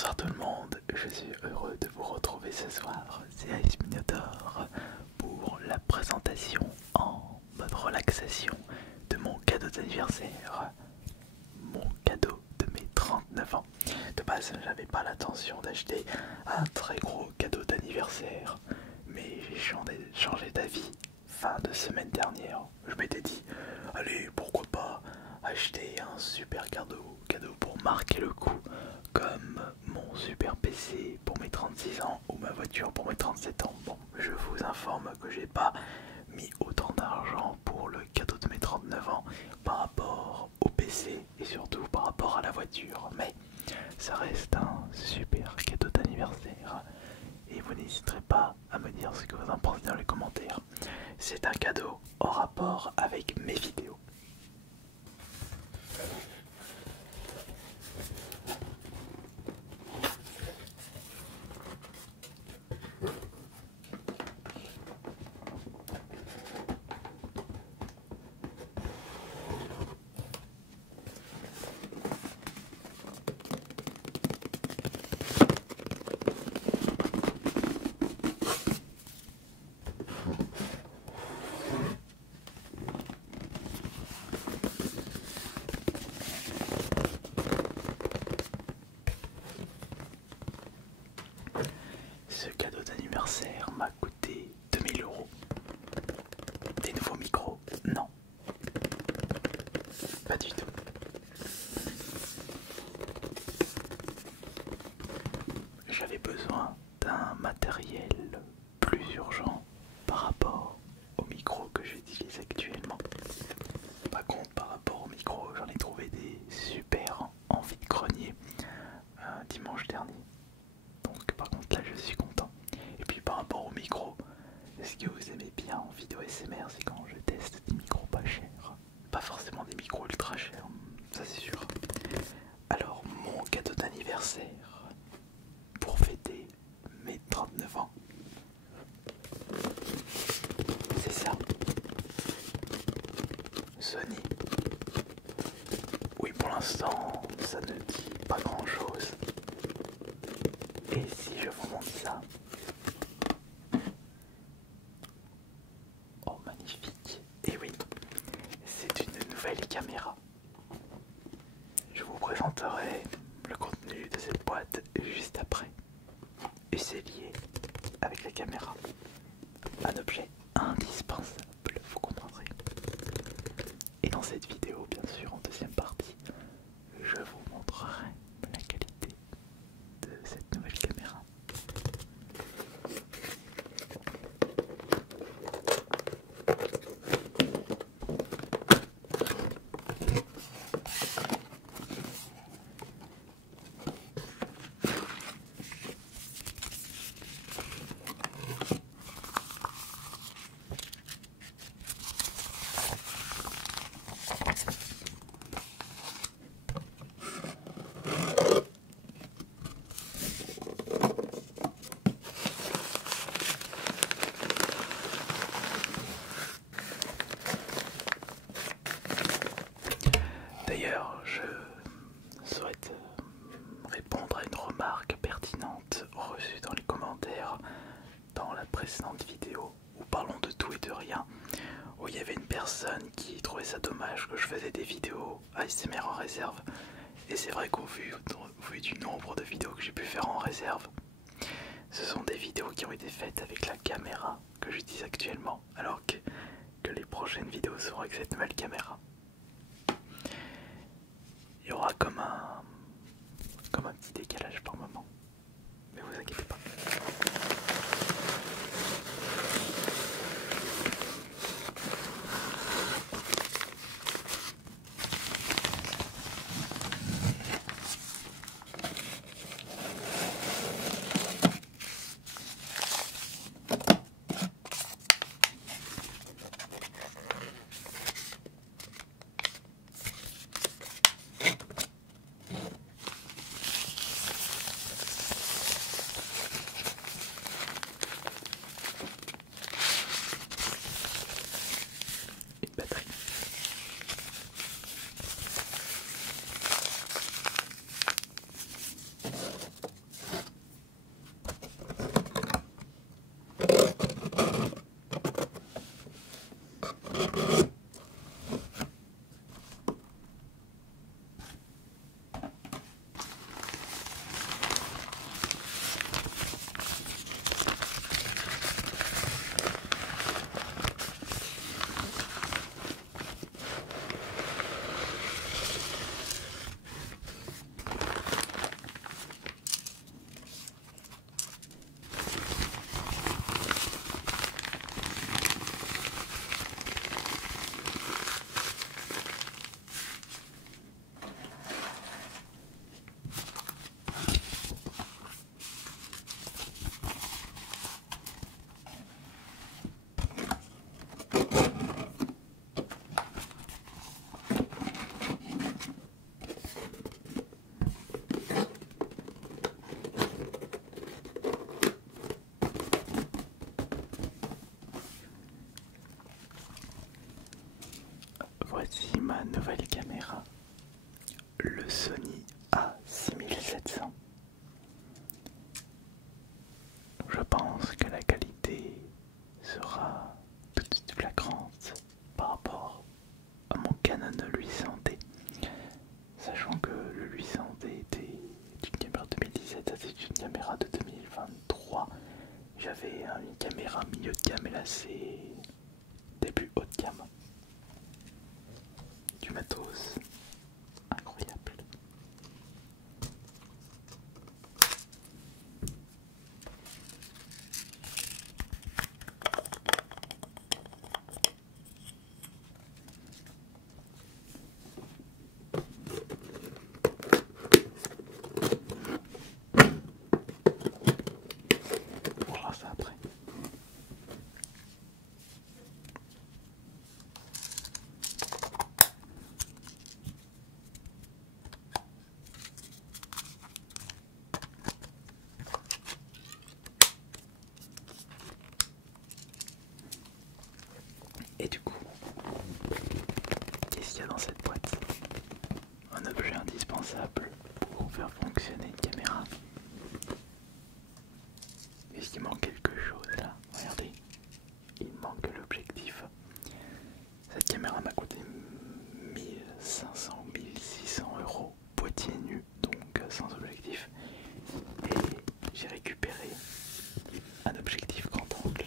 Bonsoir tout le monde, je suis heureux de vous retrouver ce soir, c'est Ice Minotaur pour la présentation en mode relaxation de mon cadeau d'anniversaire, mon cadeau de mes 39 ans. De base, j'avais pas l'intention d'acheter un très gros cadeau d'anniversaire, mais j'ai changé d'avis fin de semaine dernière. Je m'étais dit, allez, pourquoi pas acheter un super cadeau pour marquer le coup, comme mon super PC pour mes 36 ans ou ma voiture pour mes 37 ans. Bon, je vous informe que j'ai pas mis autant d'argent pour le cadeau de mes 39 ans par rapport au PC et surtout par rapport à la voiture, mais ça reste un super cadeau d'anniversaire et vous n'hésiterez pas à me dire ce que vous en pensez dans les commentaires. C'est un cadeau en rapport avec mes vidéos. Ce cadeau d'anniversaire m'a coûté 2000 euros. Des nouveaux micros? Non. Pas du tout. J'avais besoin d'un matériel plus urgent par rapport au micro que j'utilise actuellement. Par contre, par rapport au micro, j'en ai trouvé des super en vide-grenier dimanche dernier. Donc par contre là je suis content. Et puis par rapport au micro, ce que vous aimez bien en vidéo SMR, c'est quand je teste des micros pas chers. Pas forcément des micros ultra chers, ça c'est sûr. Alors mon cadeau d'anniversaire pour fêter mes 39 ans, c'est ça. Sony. Oui, pour l'instant ça ne dit pas grand chose. Et si je vous montre ça? Oh, magnifique. Et oui, c'est une nouvelle caméra. Je vous présenterai le contenu de cette boîte juste après. Et c'est lié avec la caméra. Un objet indispensable, vous comprendrez. Et dans cette vidéo, bien sûr, en deuxième partie, je vous montrerai la qualité de cette nouvelle caméra. D'ailleurs, je souhaite répondre à une remarque pertinente reçue dans les commentaires dans la précédente vidéo où parlons de tout et de rien, où il y avait une personne qui trouvait ça dommage que je faisais des vidéos ASMR en réserve. Et c'est vrai qu'au vu du nombre de vidéos que j'ai pu faire en réserve, ce sont des vidéos qui ont été faites avec la caméra que j'utilise actuellement, alors que les prochaines vidéos seront avec cette nouvelle caméra. Il y aura comme un petit décalage par moment, mais vous inquiétez pas. Voici ma nouvelle caméra, le Sony A6700. Je pense que la qualité sera tout de suite flagrante par rapport à mon Canon 800D. Sachant que le 800D était une caméra de 2017, c'est une caméra de 2023. J'avais une caméra milieu de gamme et là c'est début haut de gamme. Du matos incroyable. On verra ça après. Et du coup, qu'est-ce qu'il y a dans cette boîte? Un objet indispensable pour faire fonctionner une caméra. Est-ce qu'il manque quelque chose là? Regardez, il manque l'objectif. Cette caméra m'a coûté 1500 ou 1600 euros, boîtier nu, donc sans objectif. Et j'ai récupéré un objectif grand angle.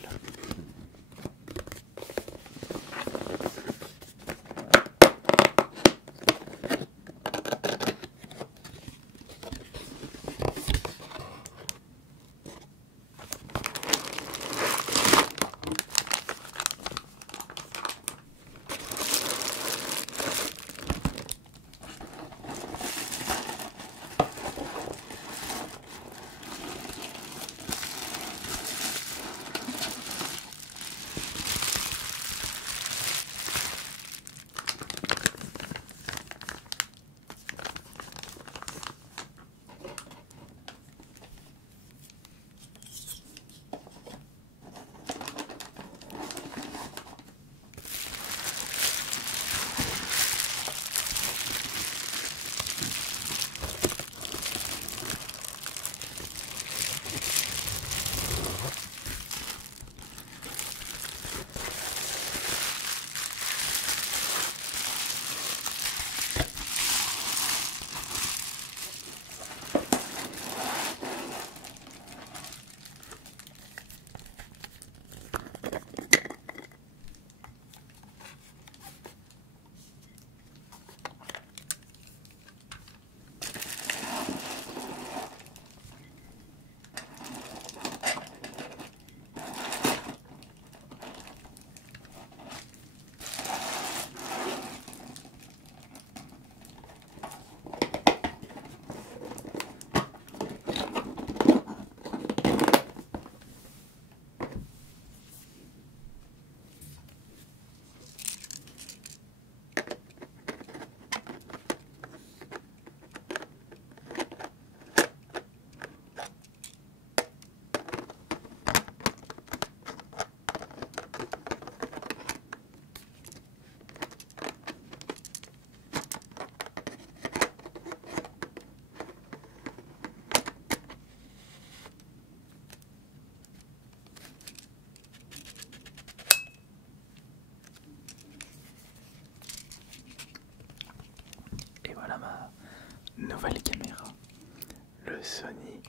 Sony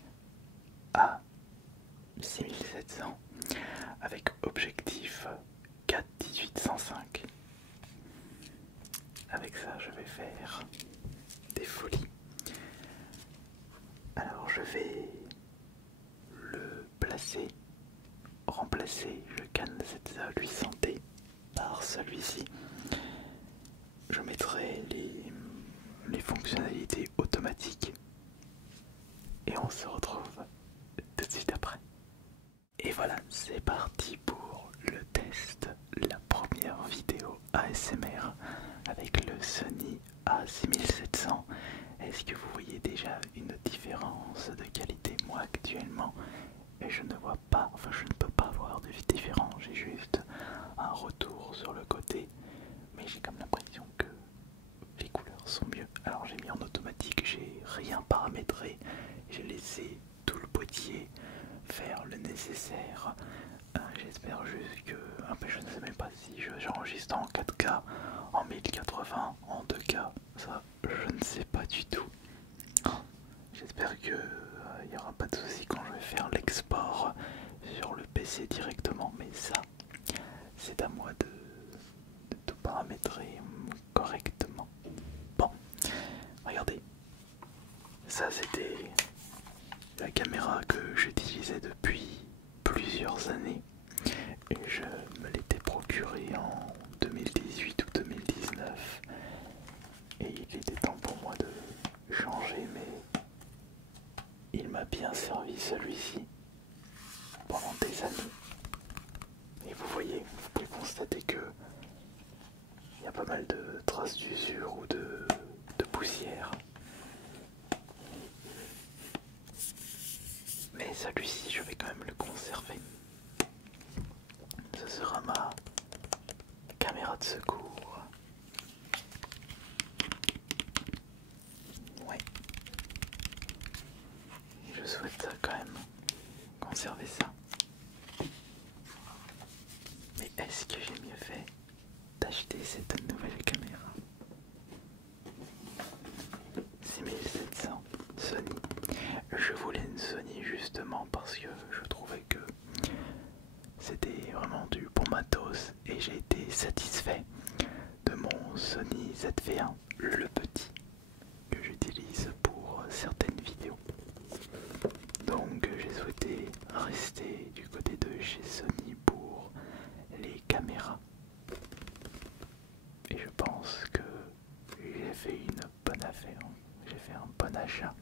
A6700 avec objectif 4-18-105. Avec ça, je vais faire des folies. Alors je vais le placer, remplacer le Canon 800D par celui-ci. Je mettrai les fonctionnalités automatiques et on se retrouve tout de suite après. Et voilà, c'est parti pour le test, la première vidéo ASMR avec le Sony A6700. Est-ce que vous voyez déjà une différence de qualité? Moi actuellement, et je ne vois pas, enfin je ne peux pas voir de différence, j'ai juste un retour sur le côté, mais j'ai comme l'impression que les couleurs sont mieux. Alors j'ai mis en automatique, j'ai rien paramétré, j'ai laissé tout le boîtier faire le nécessaire. J'espère juste que, je ne sais même pas si j'enregistre en 4K, en 1080, en 2K, ça je ne sais pas du tout. J'espère que il n'y aura pas de souci quand je vais faire l'export sur le PC directement, mais ça c'est à moi de tout paramétrer correctement. Bon, regardez, ça c'était la caméra que j'utilisais depuis plusieurs années et je me l'étais procurée en 2018 ou 2019 et il était temps pour moi de changer, mais il m'a bien servi celui-ci pendant des années. Et vous voyez, vous pouvez constater que il y a pas mal de traces d'usure ou de poussière. Mais celui-ci, je vais quand même le conserver. Ce sera ma caméra de secours. Ouais. Je souhaite quand même conserver ça. Mais est-ce que j'ai mieux fait d'acheter cette nouvelle caméra 6700 Sony? Je voulais une Sony justement parce que je trouvais que c'était vraiment du bon matos et j'ai été satisfait de mon Sony ZV-1, le petit, que j'utilise pour certaines vidéos. Donc j'ai souhaité rester du côté de chez Sony pour les caméras. Et je pense que j'ai fait une bonne affaire, j'ai fait un bon achat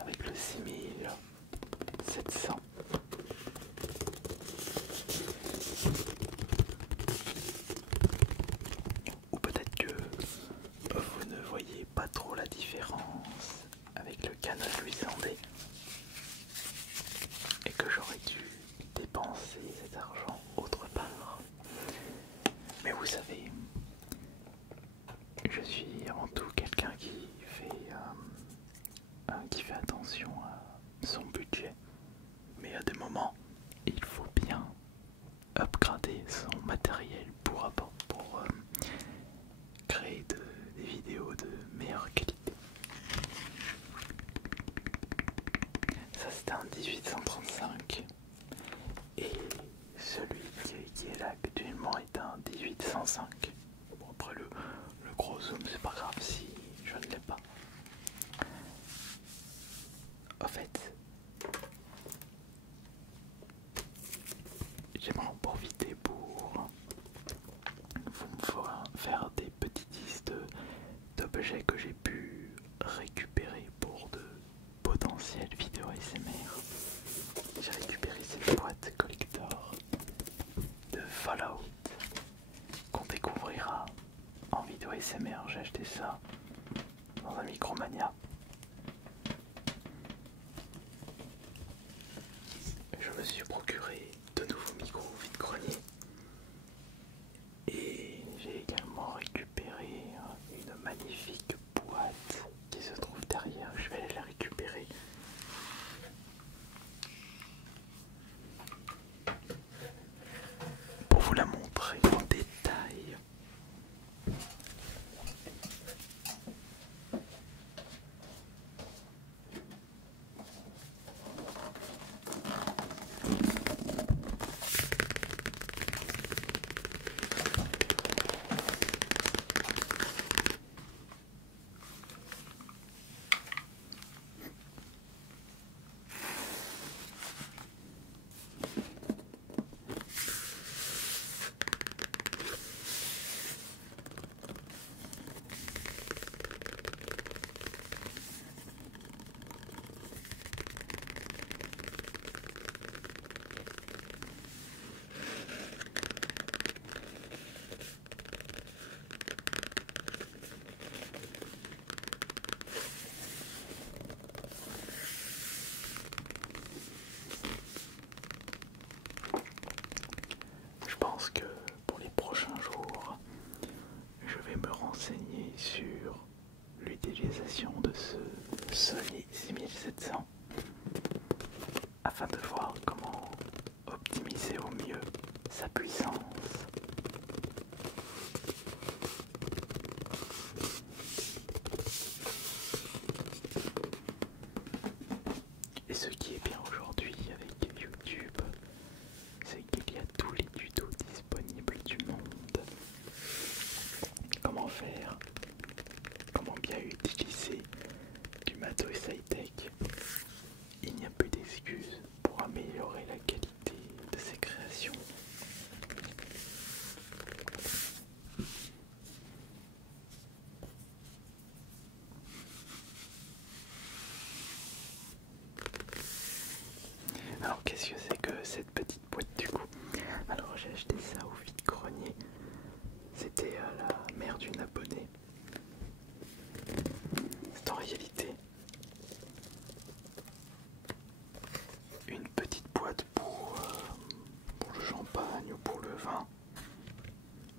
avec le 6700. Ou peut-être que vous ne voyez pas trop la différence avec le Canon 800D et que j'aurais dû dépenser cet argent autre part. Mais vous savez, je suis avant tout quelqu'un qui fait attention à son budget. Mais à des moments, il faut bien upgrader son matériel pour créer des vidéos de meilleure qualité. Ça c'était un 1835 et celui qui est là actuellement est un 1805. Bon, après le gros zoom c'est pas grave si je ne l'ai pas. En fait, j'aimerais en profiter pour vous faire des petites listes d'objets que j'ai pu récupérer pour de potentielles vidéos ASMR. J'ai récupéré cette boîte collector de Fallout qu'on découvrira en vidéo ASMR. J'ai acheté ça dans un Micromania. Je me suis procuré de nouveaux micros vide-grenier et j'ai également récupéré une magnifique boîte qui se trouve derrière. Je vais aller la récupérer. Pour vous la montrer en détail. sa puissance. Et ce qui est bien aujourd'hui avec YouTube, c'est qu'il y a tous les tutos disponibles du monde. Comment faire, comment bien utiliser du matos high-tech. Il n'y a plus d'excuses pour améliorer la qualité de ses créations. Alors qu'est-ce que c'est que cette petite boîte du coup? Alors j'ai acheté ça au vide-grenier. C'était à la mère d'une abonnée. C'est en réalité une petite boîte pour le champagne ou pour le vin.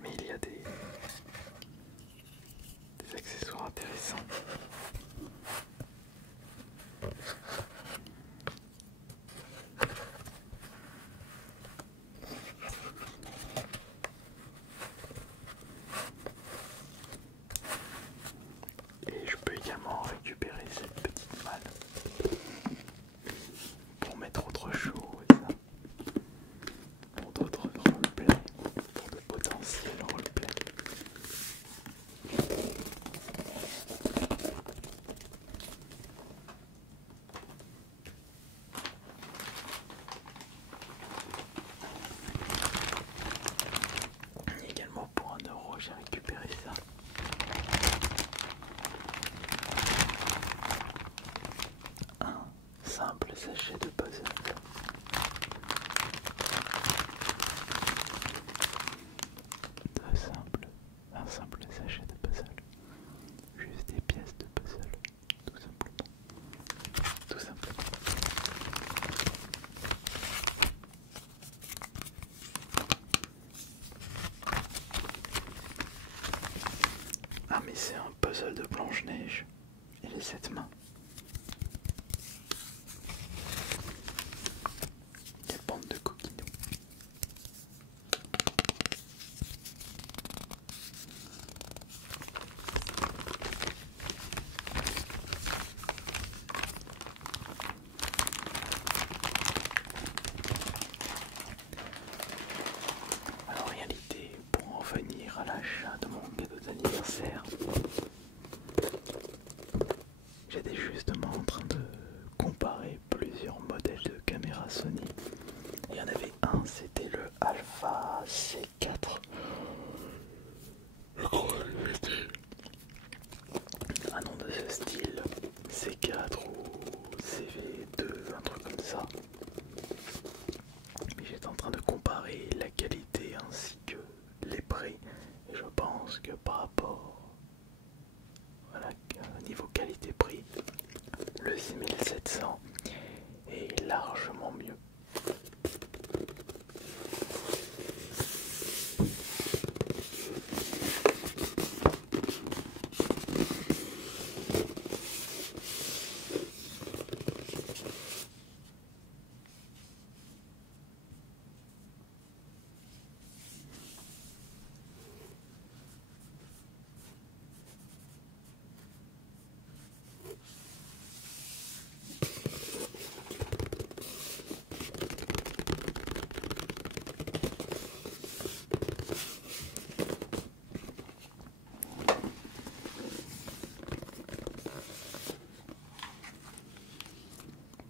Mais il y a des accessoires intéressants. Et je peux également récupérer cette petite malle pour mettre autre chose, pour d'autres roleplays, pour de potentiels roleplays. Également pour 1 € j'ai récupéré ça. Un simple sachet de puzzle. Un simple sachet de puzzle. Juste des pièces de puzzle. Tout simplement. Tout simplement. Ah mais c'est un puzzle de Blanche-Neige et les 7 mains. Quelle bande de coquinous. Alors en réalité, pour en venir à l'achat de mon cadeau d'anniversaire, j'étais justement en train de comparer plusieurs modèles de caméra Sony. Il y en avait un, c'était le Alpha C4. Un nom de ce style, C4 ou CV2, un truc comme ça. Mais j'étais en train de comparer la qualité ainsi que les prix. Et je pense que par rapport au niveau qualité-prix, le 6700 est largement mieux.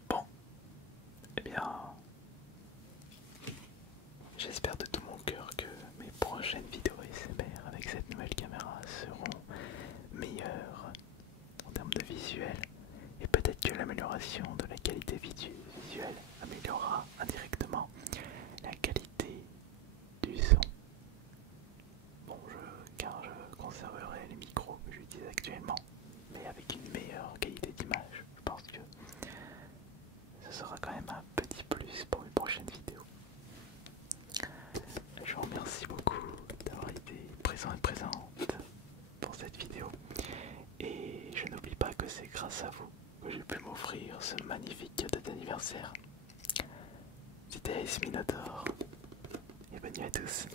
Bon, eh bien, j'espère de tout mon cœur que mes prochaines vidéos ASMR avec cette nouvelle caméra seront meilleures en termes de visuel, et peut-être que l'amélioration de la qualité visuelle améliorera indirectement la qualité du son. Bon, car je conserverai les micros que j'utilise actuellement, mais avec une meilleure qualité d'image. Je pense que ce sera quand même un petit plus pour une prochaine vidéo. Je vous remercie beaucoup d'avoir été présent et présente pour cette vidéo. Et je n'oublie pas que c'est grâce à vous que j'ai pu m'offrir ce magnifique cadeau d'anniversaire. C'était Ace Minotaur. Et bonne Salut à tous.